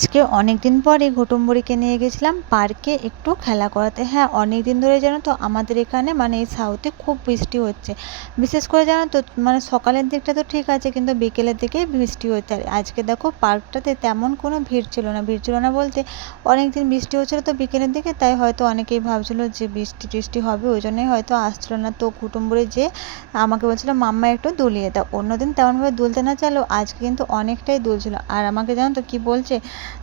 আজকে অনেক দিন পরে ঘুটুমবুড়িকে নিয়ে গেছিলাম পার্কে একটু খেলা করাতে। হ্যাঁ অনেক দিন ধরে জানো তো আমাদের এখানে মানে এই সাউথে খুব বৃষ্টি হচ্ছে। বিশেষ করে জানো তো মানে সকালের দিকটা তো ঠিক আছে কিন্তু বিকেলের দিকেই বৃষ্টি হচ্ছে। আর আজকে দেখো পার্কটাতে তেমন কোনো ভিড় ছিল না। ভিড় ছিল না বলতে অনেক দিন বৃষ্টি হচ্ছিল তো বিকেলের দিকে, তাই হয়তো অনেকেই ভাবছিলো যে বৃষ্টি টিষ্টি হবে, ওই জন্যই হয়তো আসছিল না। তো ঘুটুমবুড়ি যে আমাকে বলছিলো, মাম্মা একটু দুলিয়ে দাও। অন্যদিন তেমনভাবে দুলতে না চাইলেও আজকে কিন্তু অনেকটাই দুলছিল। আর আমাকে জানো তো কী বলছে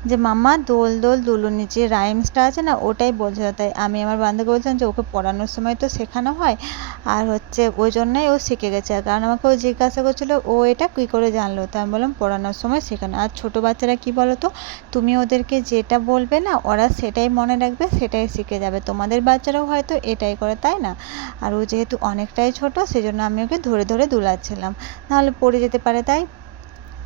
যে, মাম্মা, দোল দোল, দুলুনি যে রাইমসটা আছে না, ওটাই বলছিল তাই আমি আমার বান্ধবীকে বলছিলাম যে, ওকে পড়ানোর সময় তো শেখানো হয়। আর হচ্ছে ওই জন্যই ও শিখে গেছে। কারণ আমাকে ও জিজ্ঞাসা করছিল, ও এটা কী করে জানলো? তো আমি বললাম, পড়ানোর সময় শেখানো। আর ছোটো বাচ্চারা কী বলো তো তুমি ওদেরকে যেটা বলবে না, ওরা সেটাই মনে রাখবে, সেটাই শিখে যাবে। তোমাদের বাচ্চারাও হয়তো এটাই করে, তাই না? আর ও যেহেতু অনেকটাই ছোটো, সেজন্য আমি ওকে ধরে ধরে দুলাচ্ছিলাম। নাহলে পড়ে যেতে পারে, তাই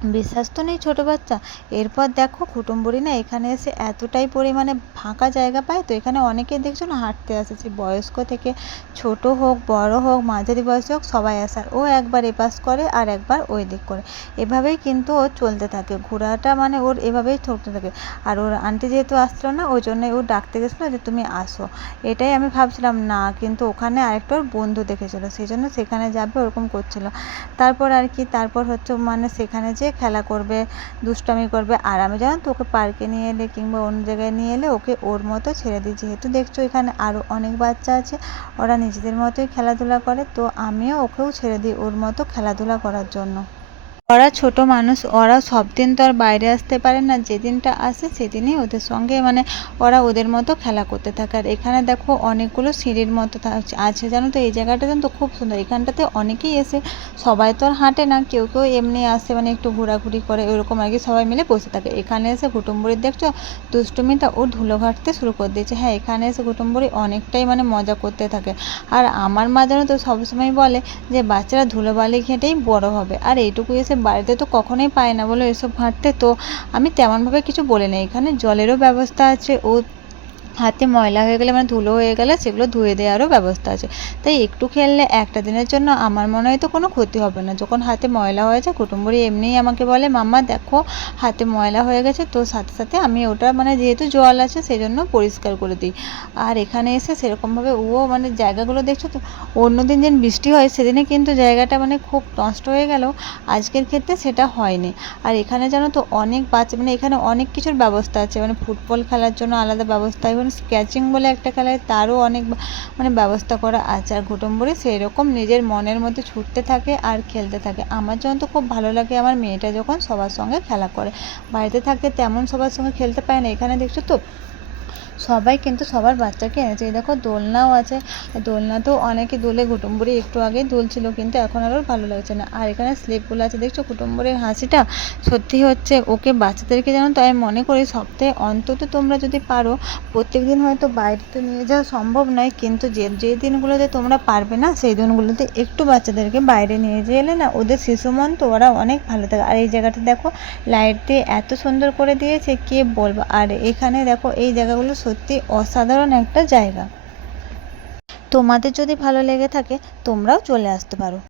বিশ্বাস তো নেই ছোটো বাচ্চা। এরপর দেখো কুটুম্বুরি না এখানে এসে এতটাই পরিমাণে ফাঁকা জায়গা পায় তো এখানে অনেকেই দেখছ না হাঁটতে আসে। সে বয়স্ক থেকে ছোট হোক, বড় হোক, মাঝারি বয়সী হোক সবাই আসার। ও একবার এপাশ করে আর একবার ওই দিক করে। এভাবেই কিন্তু ও চলতে থাকে। ঘোরাটা মানে ওর এভাবেই চলতে থাকে। আর ওর আন্টি যেহেতু আসছিল না, ওই জন্যই ও ডাকতে গেছিল যে তুমি আসো। এটাই আমি ভাবছিলাম, না কিন্তু ওখানে আরেকটা ওর বন্ধু দেখেছিলো। সেই জন্য সেখানে যাবে ওরকম করছিল। তারপর আর কি, তারপর হচ্ছে মানে সেখানে যে খেলা করবে, দুষ্টামি করবে। আর আমি জানো তো, ওকে পার্কে নিয়ে এলে কিংবা অন্য জায়গায় নিয়ে এলে ওকে ওর মতো ছেড়ে দিই। যেহেতু দেখছ এখানে আরও অনেক বাচ্চা আছে, ওরা নিজেদের মতোই খেলাধুলা করে, তো আমিও ওকেও ছেড়ে দিই ওর মতো খেলাধুলা করার জন্য। ওরা ছোট মানুষ, ওরা সব দিন তো আর বাইরে আসতে পারে না। যেদিনটা আসে সেদিনই ওদের সঙ্গে মানে ওরা ওদের মতো খেলা করতে থাকে। আর এখানে দেখো অনেকগুলো সিঁড়ির মতো আছে জানো তো? এই জায়গাটা জানো তো খুব সুন্দর। এখানটাতে অনেকেই এসে, সবাই তো আর হাঁটে না। কেউ কেউ এমনি আসে মানে একটু ঘোরাঘুরি করে, ওরকম আর কি সবাই মিলে বসে থাকে। এখানে এসে ঘুটুম্বুরির দেখছ? দুষ্টুমিটা ও ধুলো ঘাটতে শুরু করে দিয়েছে। হ্যাঁ এখানে এসে ঘুটুম্বুরি অনেকটাই মানে মজা করতে থাকে। আর আমার মা জানো তো সবসময় বলে যে, বাচ্চারা ধুলোবালি ঘেঁটেই বড় হবে। আর এইটুকু এসে বাড়িতে তো কখনোই পায় না বলো এসব ঘাঁটতে তো আমি তেমনভাবে কিছু বলি না এখানে জলেরও ব্যবস্থা আছে, ও হাতে ময়লা হয়ে গেলে মানে ধুলো হয়ে গেলে সেগুলো ধুয়ে দেওয়ারও ব্যবস্থা আছে। তাই একটু খেললে একটা দিনের জন্য আমার মনে হয় তো কোনো ক্ষতি হবে না। যখন হাতে ময়লা হয়েছে, কুটুম্বরি এমনিই আমাকে বলে, মাম্মা, দেখো হাতে ময়লা হয়ে গেছে, তো সাথে সাথে আমি ওটা মানে যেহেতু জল আছে সেই জন্য পরিষ্কার করে দিই। আর এখানে এসে সেরকমভাবে ও মানে জায়গাগুলো দেখছ তো অন্য দিন যেদিন বৃষ্টি হয়, সেদিনে কিন্তু জায়গাটা মানে খুব নষ্ট হয়ে গেল। আজকের ক্ষেত্রে সেটা হয়নি। আর এখানে জানো তো অনেক বাচ্চা মানে এখানে অনেক কিছুর ব্যবস্থা আছে। মানে ফুটবল খেলার জন্য আলাদা ব্যবস্থা এবং স্কেচিং বলে একটা খেলায় তারও অনেক মানে ব্যবস্থা করা আছে। আর ঘুটুম্বুরি সেই রকম নিজের মনের মধ্যে ছুটতে থাকে আর খেলতে থাকে। আমার জন্য তো খুব ভালো লাগে আমার মেয়েটা যখন সবার সঙ্গে খেলা করে। বাড়িতে থাকতে তেমন সবার সঙ্গে খেলতে পায় না। এখানে দেখছ তো সবাই কিন্তু সবার বাচ্চাকে এনেছে। এই দেখো দোলনাও আছে। দোলনাতেও অনেকে দোলে কুটুম্বুরি একটু আগেই দুলছিল, কিন্তু এখন আর ওর ভালো লাগছে না। আর এখানে স্লিপগুলো আছে, দেখছ কুটুম্বুরের হাসিটা? সত্যি হচ্ছে ওকে বাচ্চাদেরকে জানো তো আমি মনে করি, সপ্তাহে অন্তত তোমরা যদি পারো প্রত্যেক দিন হয়তো বাইরে তো নিয়ে যাওয়া সম্ভব নয়, কিন্তু যে যে দিনগুলোতে তোমরা পারবে না, সেই দিনগুলোতে একটু বাচ্চাদেরকে বাইরে নিয়ে এলে না, ওদের শিশু মন তো ওরা অনেক ভালো থাকে। আর এই জায়গাটা দেখো লাইট দিয়ে এত সুন্দর করে দিয়েছে, কে বলব? আর এখানে দেখো, এই জায়গাগুলো সত্যি অসাধারণ একটা জায়গা। তোমাদের যদি ভালো লেগে থাকে তোমরাও চলে আসতে পারো।